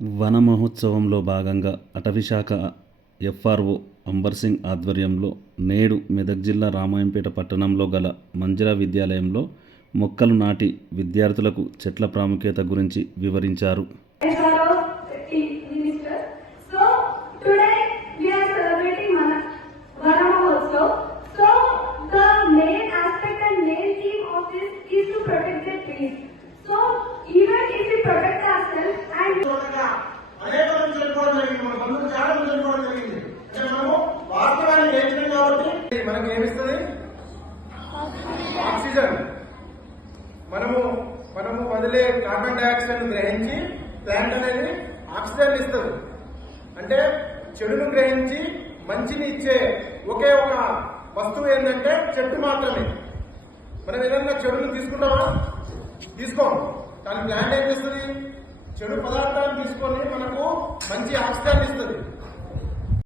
వన మహోత్సవంలో భాగంగా అటవీశాఖ ఎఫ్ఆర్ఓ అంబర్ సింగ్ ఆధ్వర్యంలో నేడు మెదక్ జిల్లా రామాయంపేట పట్టణంలో గల మంజిరా విద్యాలయంలో మొక్కలు నాటి విద్యార్థులకు చెట్ల ప్రాముఖ్యత గురించి వివరించారు. So we are మనకి ఏమిస్తుంది ఆక్సిజన్. మనము మనము వదిలే కార్బన్ డైఆక్సైడ్ గ్రహించి ప్లాంట్ అనేది ఆక్సిజన్ ఇస్తుంది. అంటే చెడును గ్రహించి మంచిని ఇచ్చే ఒకే ఒక వస్తువు ఏంటంటే చెట్టు మాత్రమే. మనం ఏదన్నా చెడును తీసుకుంటామా? తీసుకోం. కానీ ప్లాంట్ ఏం చేస్తుంది? చెడు పదార్థాలు తీసుకొని మనకు మంచి ఆక్సిజన్ ఇస్తుంది.